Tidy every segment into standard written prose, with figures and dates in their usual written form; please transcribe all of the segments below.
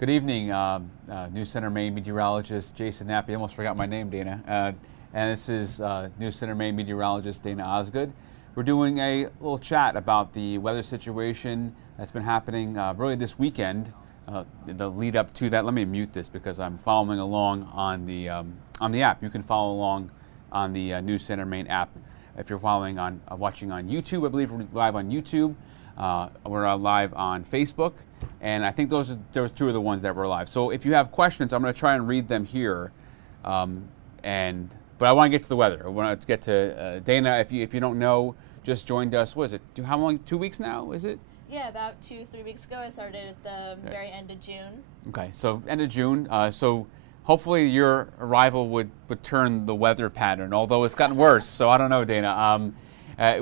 Good evening, News Center Maine meteorologist Jason Knapp. I almost forgot my name, Dana. And this is News Center Maine meteorologist Dana Osgood. We're doing a little chat about the weather situation that's been happening really this weekend. The lead up to that. Let me mute this because I'm following along on the app. You can follow along on the News Center Maine app if you're following on watching on YouTube. I believe we're live on YouTube. We're live on Facebook. And I think those two are the ones that were live. So if you have questions, I'm going to try and read them here. But I want to get to the weather. I want to get to Dana. If you don't know, just joined us. What is it? How long? 2 weeks now? Is it? Yeah, about 2-3 weeks ago. I started at the very end of June. Okay, so end of June. So hopefully your arrival would turn the weather pattern. Although it's gotten worse. So I don't know, Dana.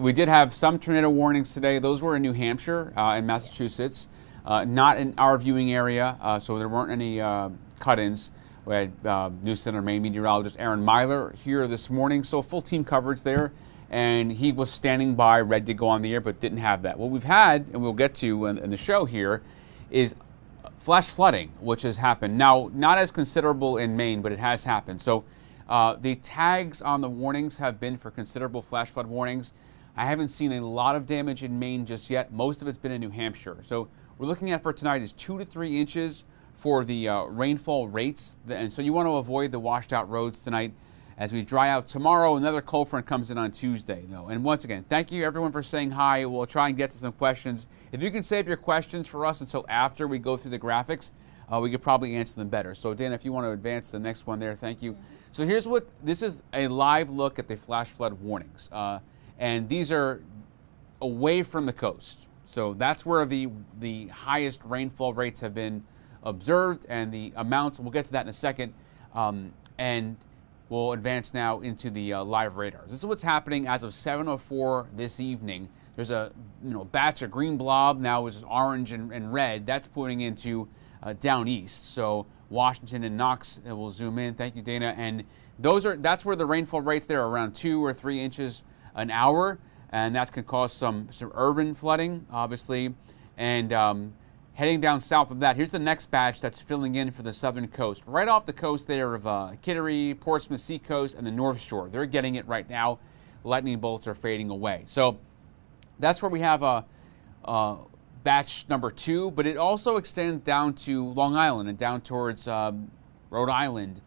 We did have some tornado warnings today. Those were in New Hampshire and Massachusetts. Not in our viewing area, so there weren't any cut-ins. We had News Center Maine meteorologist Aaron Myler here this morning, so full team coverage there, and he was standing by, ready to go on the air, but didn't have that. What we've had, and we'll get to in the show here, is flash flooding, which has happened. Now, not as considerable in Maine, but it has happened. So the tags on the warnings have been for considerable flash flood warnings. I haven't seen a lot of damage in Maine just yet. Most of it's been in New Hampshire. So we're looking at for tonight is 2 to 3 inches for the rainfall rates. And so you want to avoid the washed out roads tonight as we dry out tomorrow. Another cold front comes in on Tuesday, though. And once again, thank you everyone for saying hi. We'll try and get to some questions. If you can save your questions for us until after we go through the graphics, we could probably answer them better. So Dan, if you want to advance the next one there, thank you. So here's this is a live look at the flash flood warnings. And these are away from the coast. So that's where the highest rainfall rates have been observed, and the amounts, we'll get to that in a second, and we'll advance now into the live radars. This is what's happening as of 7:04 this evening. There's a batch of green blob, now is orange and red. That's pointing into down east. So Washington and Knox, and we'll zoom in. Thank you, Dana. And that's where the rainfall rates there are around 2 or 3 inches an hour. And that can cause some urban flooding, obviously. And heading down south of that, here's the next batch that's filling in for the southern coast. Right off the coast there of Kittery, Portsmouth Seacoast, and the North Shore. They're getting it right now. Lightning bolts are fading away. So that's where we have batch number 2, but it also extends down to Long Island and down towards Rhode Island.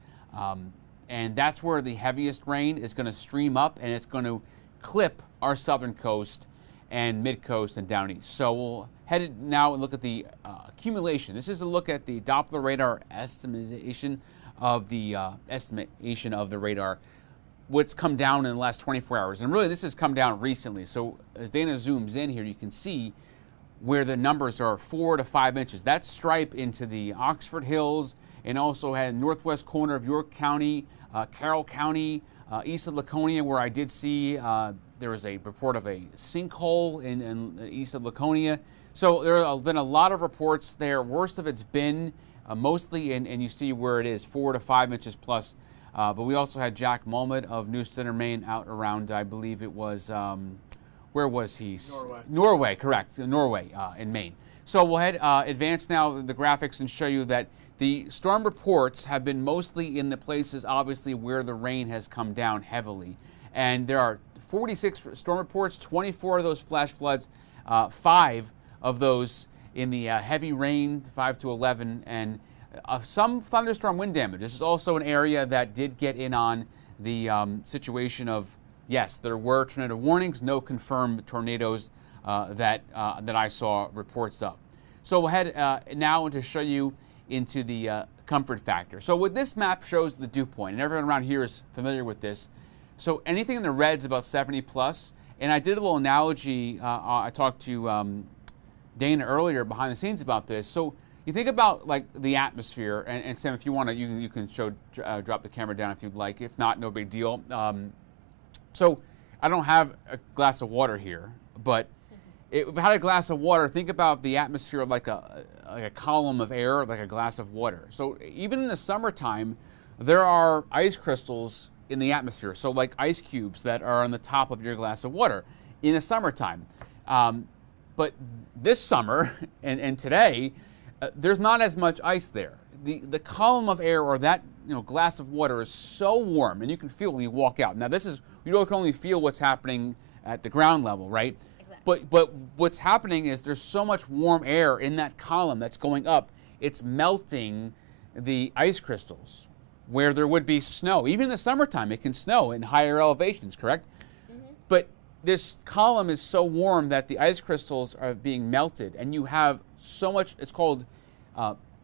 And that's where the heaviest rain is going to stream up, and it's going to clip our southern coast and mid-coast and down east. So we'll head now and look at the accumulation. This is a look at the Doppler radar estimation of the radar, what's come down in the last 24 hours. And really, this has come down recently. So as Dana zooms in here, you can see where the numbers are 4 to 5 inches. That's stripe into the Oxford Hills, and also had northwest corner of York County, Carroll County, east of Laconia, where I did see there was a report of a sinkhole in east of Laconia. So there have been a lot of reports there. Worst of it's been mostly, and you see where it is, 4 to 5 inches plus. But we also had Jack Mulmud of News Center Maine out around, I believe it was, where was he? Norway. Norway, correct, Norway in Maine. So we'll advance now the graphics and show you that the storm reports have been mostly in the places, obviously, where the rain has come down heavily. And there are 46 storm reports, 24 of those flash floods, 5 of those in the heavy rain, 5 to 11, and some thunderstorm wind damage. This is also an area that did get in on the situation of, yes, there were tornado warnings, no confirmed tornadoes that I saw reports of. So we'll head now to show you into the comfort factor. So what this map shows the dew point, and everyone around here is familiar with this. So anything in the red's about 70 plus, and I did a little analogy. I talked to Dana earlier behind the scenes about this. So you think about like the atmosphere, and Sam, if you want to, you can drop the camera down if you'd like. If not, no big deal. So I don't have a glass of water here, but if I had a glass of water, think about the atmosphere like a column of air, like a glass of water. So even in the summertime, there are ice crystals in the atmosphere. So like ice cubes that are on the top of your glass of water in the summertime. But this summer and today, there's not as much ice there. The column of air, or that glass of water, is so warm, and you can feel it when you walk out. Now this is, you can only feel what's happening at the ground level, right? Exactly. But what's happening is there's so much warm air in that column that's going up. It's melting the ice crystals where there would be snow. Even in the summertime, it can snow in higher elevations, correct? But this column is so warm that the ice crystals are being melted, and you have so much, it's called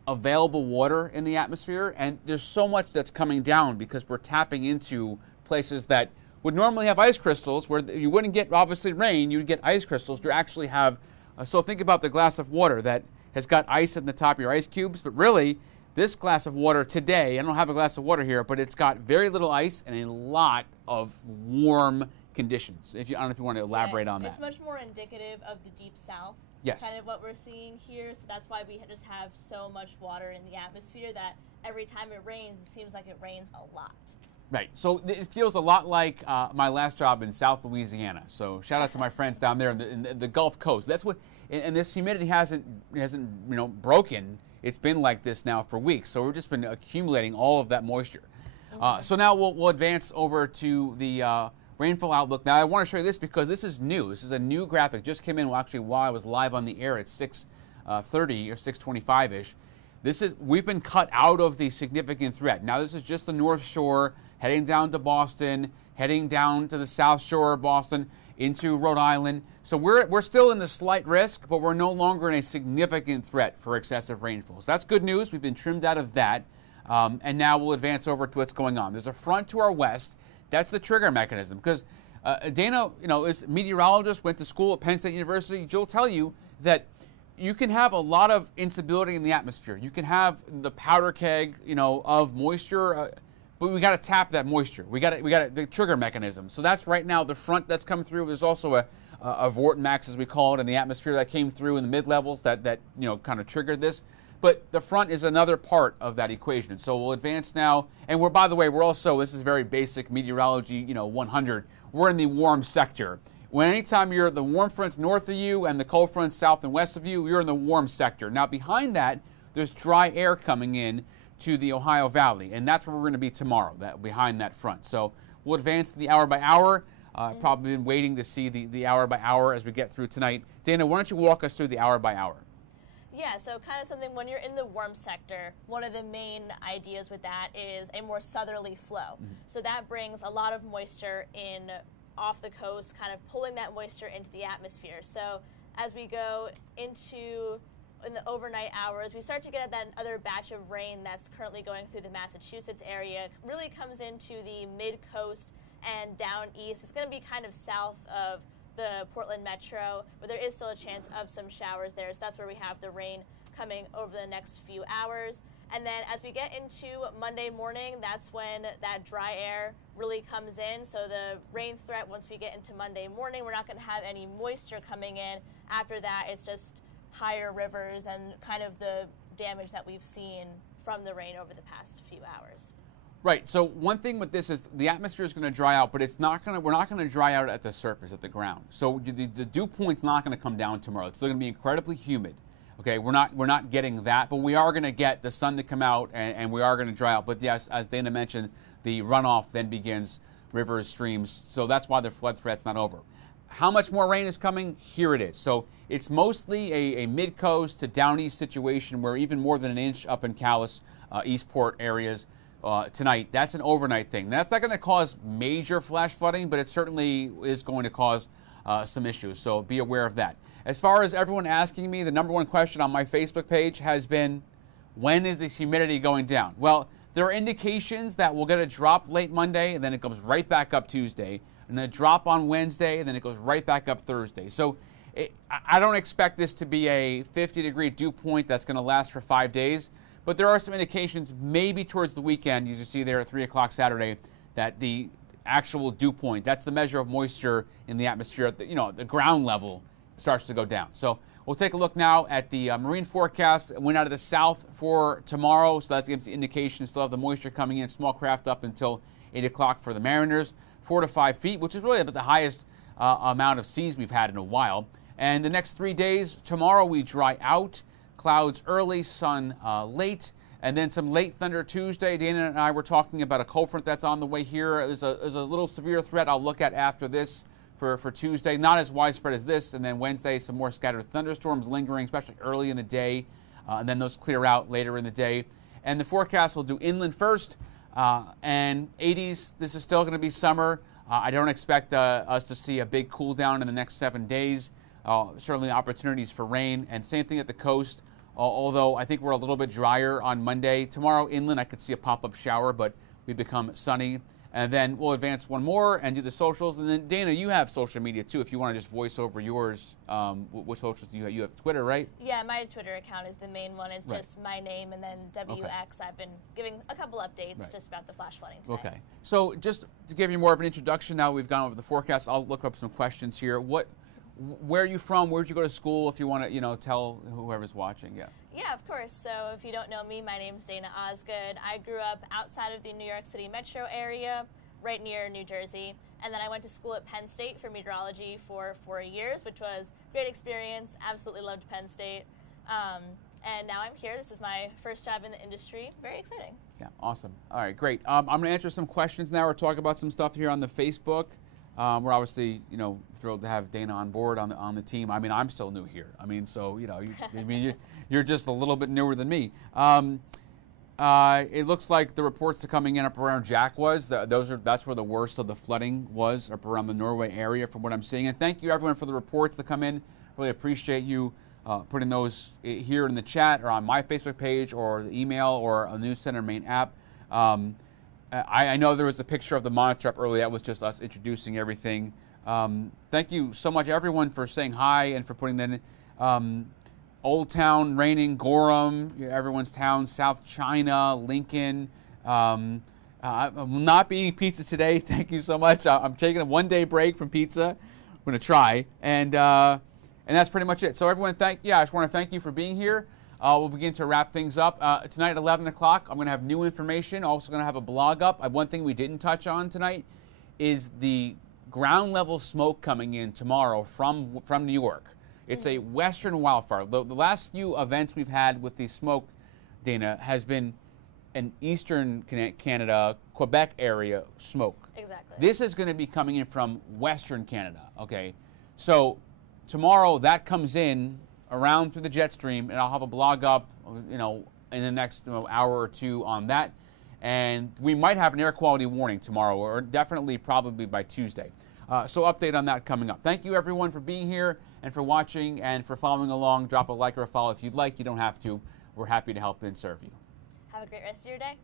available water in the atmosphere, and there's so much that's coming down because we're tapping into places that would normally have ice crystals, where you wouldn't get, obviously, rain, you'd get ice crystals. You actually have, so think about the glass of water that has got ice in the top of your ice cubes, but really, this glass of water today, I don't have a glass of water here, but it's got very little ice and a lot of warm conditions. I don't know if you want to elaborate on that. It's much more indicative of the deep south. Yes. Kind of what we're seeing here. So that's why we just have so much water in the atmosphere that every time it rains, it seems like it rains a lot. Right. So it feels a lot like my last job in South Louisiana. So shout out to my friends down there in the Gulf Coast. That's what, and this humidity hasn't broken. It's been like this now for weeks. So we've just been accumulating all of that moisture. So now we'll advance over to the rainfall outlook. Now I want to show you this because this is new. This is a new graphic. Just came in actually while I was live on the air at 6:30 or 6:25ish. We've been cut out of the significant threat. Now this is just the North Shore, heading down to Boston, heading down to the South Shore of Boston, into Rhode Island. So we're still in the slight risk, but we're no longer in a significant threat for excessive rainfall. So that's good news. We've been trimmed out of that. And now we'll advance over to what's going on. There's a front to our west. That's the trigger mechanism. Because Dana, is a meteorologist, went to school at Penn State University. She'll tell you that you can have a lot of instability in the atmosphere. You can have the powder keg, of moisture, but we got to tap that moisture. We got the trigger mechanism. So that's right now the front that's come through. There's also a vortex, as we call it, in the atmosphere that came through in the mid levels that kind of triggered this. But the front is another part of that equation. So we'll advance now. And by the way, we're also, this is very basic meteorology, 100. We're in the warm sector. Anytime you're the warm fronts north of you and the cold fronts south and west of you, you're in the warm sector. Now behind that, there's dry air coming in to the Ohio Valley. And that's where we're going to be tomorrow, behind that front. So we'll advance to the hour by hour. Probably been waiting to see the hour by hour as we get through tonight. Dana, why don't you walk us through the hour by hour? Yeah, so kind of something when you're in the warm sector, one of the main ideas with that is a more southerly flow. So that brings a lot of moisture in off the coast, kind of pulling that moisture into the atmosphere. So as we go in the overnight hours, we start to get that other batch of rain that's currently going through the Massachusetts area. It really comes into the mid-coast and down east. It's going to be kind of south of the Portland metro, but there is still a chance of some showers there. So that's where we have the rain coming over the next few hours. And then as we get into Monday morning, that's when that dry air really comes in. So the rain threat, once we get into Monday morning, we're not going to have any moisture coming in. After that, it's just higher rivers and kind of the damage that we've seen from the rain over the past few hours. Right. So one thing with this is the atmosphere is going to dry out, but we're not going to dry out at the surface, at the ground. So the dew point's not going to come down tomorrow. It's still going to be incredibly humid. Okay, we're not getting that, but we are going to get the sun to come out, and we are going to dry out. But yes, as Dana mentioned, the runoff then begins, rivers, streams. So that's why the flood threat's not over. How much more rain is coming? Here it is. So it's mostly a mid-coast to down east situation where even more than an inch up in Calais, Eastport areas tonight. That's an overnight thing. That's not going to cause major flash flooding, but it certainly is going to cause some issues. So be aware of that. As far as everyone asking me, the number one question on my Facebook page has been, when is this humidity going down? Well, there are indications that we'll get a drop late Monday, and then it goes right back up Tuesday, and then a drop on Wednesday, and then it goes right back up Thursday. So I don't expect this to be a 50-degree dew point that's going to last for 5 days, but there are some indications maybe towards the weekend, as you see there at 3 o'clock Saturday, that the actual dew point, that's the measure of moisture in the atmosphere at the ground level, starts to go down. So we'll take a look now at the marine forecast. It went out of the south for tomorrow, so that gives the indication still have the moisture coming in. Small craft up until 8 o'clock for the mariners, 4 to 5 feet, which is really about the highest amount of seas we've had in a while. And the next 3 days, tomorrow we dry out. clouds early, sun late. And then some late thunder Tuesday. Dana and I were talking about a cold front that's on the way here. There's a little severe threat I'll look at after this for Tuesday. Not as widespread as this. And then Wednesday, some more scattered thunderstorms lingering, especially early in the day. And then those clear out later in the day. And the forecast will do inland first. And 80s, this is still going to be summer. I don't expect us to see a big cool down in the next 7 days. Certainly opportunities for rain. And same thing at the coast. Although I think we're a little bit drier on Monday. Tomorrow inland I could see a pop-up shower, but we become sunny. And then we'll advance one more and do the socials. And then Dana, you have social media too. If you want to just voice over yours, what socials do you have? You have Twitter, right? Yeah, my Twitter account is the main one. It's just my name and then WX. Okay. I've been giving a couple updates just about the flash flooding today. Okay. So just to give you more of an introduction, now we've gone over the forecast. I'll look up some questions here. Where are you from? Where did you go to school? If you want to, tell whoever's watching. Yeah. Yeah, of course. So if you don't know me, my name's Dana Osgood. I grew up outside of the New York City metro area, right near New Jersey. And then I went to school at Penn State for meteorology for 4 years, which was a great experience. Absolutely loved Penn State. And now I'm here. This is my first job in the industry. Very exciting. Yeah, awesome. All right, great. I'm going to answer some questions now. We're talking about some stuff here on the Facebook. We're obviously, thrilled to have Dana on board on the team. I mean, I'm still new here. I mean, so you're just a little bit newer than me. It looks like the reports are coming in up around Jack was. That's where the worst of the flooding was, up around the Norway area, from what I'm seeing. And thank you everyone for the reports that come in. Really appreciate you putting those here in the chat or on my Facebook page or the email or a News Center main app. I know there was a picture of the monitor up earlier. That was just us introducing everything. Thank you so much, everyone, for saying hi and for putting that in. Old Town, raining, Gorham, everyone's town, South China, Lincoln. I will not be eating pizza today. Thank you so much. I'm taking a one-day break from pizza. I'm going to try. And that's pretty much it. So everyone, I just want to thank you for being here. We'll begin to wrap things up. Tonight at 11 o'clock, I'm going to have new information. Also going to have a blog up. One thing we didn't touch on tonight is the ground level smoke coming in tomorrow from New York. It's a western wildfire. The last few events we've had with the smoke, Dana, has been an eastern Canada, Quebec area smoke. Exactly. This is going to be coming in from western Canada, okay? So tomorrow that comes in around through the jet stream, and I'll have a blog up, in the next hour or two on that. And we might have an air quality warning tomorrow, or definitely probably by Tuesday. So update on that coming up. Thank you everyone for being here and for watching and for following along. Drop a like or a follow if you'd like. You don't have to. We're happy to help and serve you. Have a great rest of your day.